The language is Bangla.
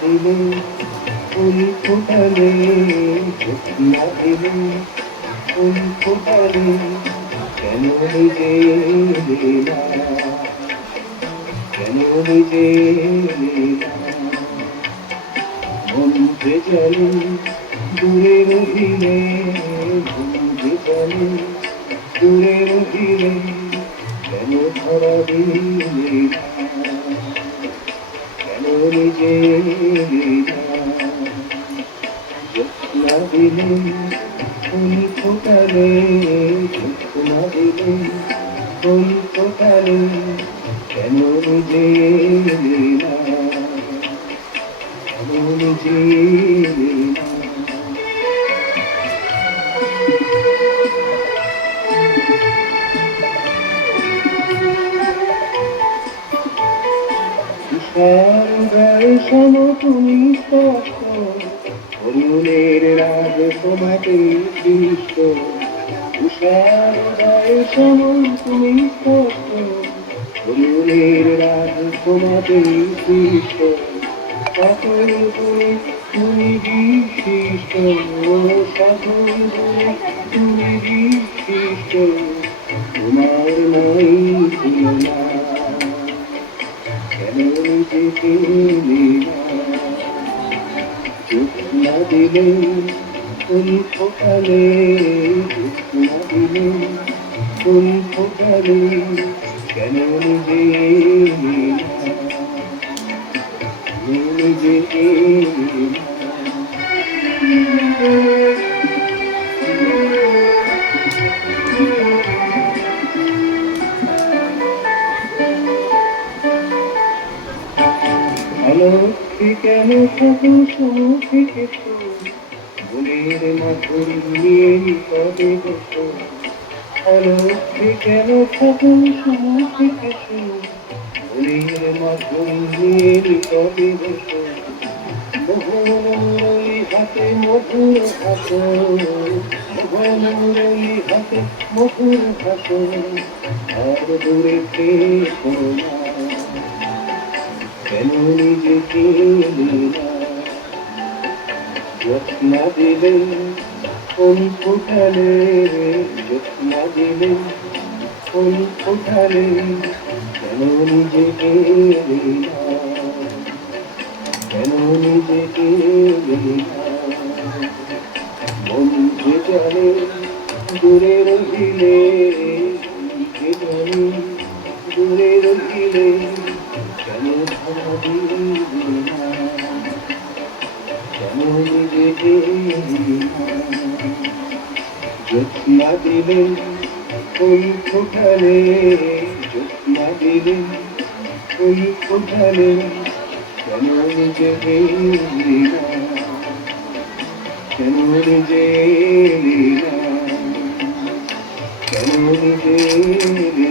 দিলে ফুল ফোটালে, না দিলে ফুল ফোটালে, কেন নিজে না, কেন নিজে না, মন যে চলে দূরে রহিলে, মন যে চলে দূরে রহিলে, কেন ধরা দিলে না, কেন নিজে না দিলে ফুল ফোটালে, না দিলে ফুল ফোটালে, কেন নিজে না, কেন নিজে না। তুষার সম তুমি স্পষ্ট, অরুণের রাগ তোমাকে সৃষ্ট, তুষার সম তুমি স্পষ্ট, অরুণের রাগ তোমাকে সৃষ্ট, সকল গুণে তুমি বিশিষ্ট, সকল গুণে তুমি বিশিষ্ট, তোমার নাই তুলনা, কেন নিজে পেলে না, চোখ না দিলে ফুল ফোটালে, চোখ না দিলে ফুল ফোটালে, কেন নিজে না, কেন নিজে না। ভালো কেন থাকো সুখে কেছো, মনের মাধুর নিয়ে কবে বসো, ভালো কেন থাকো সুখে কেছো, মনের মাধুর নিয়ে কবে বসো, মোহনরলি হাতে মধুর হাসো, মোহনরলি হাতে মধুর হাসো, আর দূরে থেকো না, কেন নিজে পেলে না, যত্না দিলে ফুল ফোটালে, যত্না দিলে ফুল ফোটালে, কেন নিজে পেলে না, কেন নিজে পেলে না, মন যে চলে দূরে রহিলে, যে চলে দূরে রহিলে, কেন ধরা দিলে না, কেন নিজে না, যত্না দিলে ফুল ফোটালে, যত্না দিলে ফুল ফোটালে, কেন নিজে না, কেন নিজে না, কেন নিজে